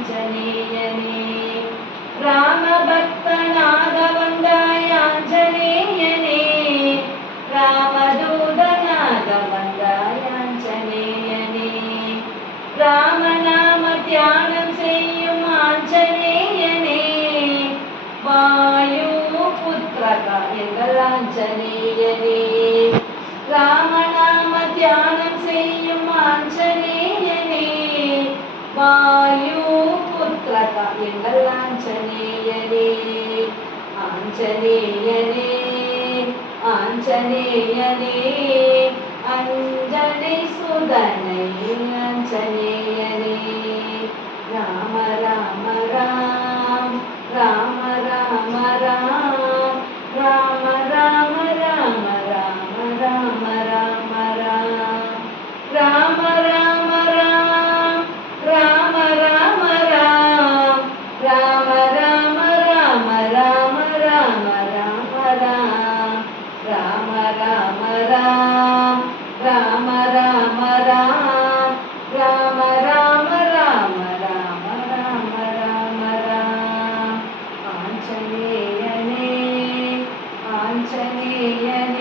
ఆంజనేయనే రామభక్తనాగవందాయ ఆంజనేయనే రామదూతనాగవందాయ ఆంజనేయనే రామనామ ధ్యానం చెయ్యం ఆంజనేయనే వాయు పుత్రక ఎంగల్ రామనామ ధ్యానం ஆஞ்சநேயனே ஆஞ்சநேயனே அஞ்சனை சுதனை அஞ்சனை आञ्जनेयने आञ्जनेयने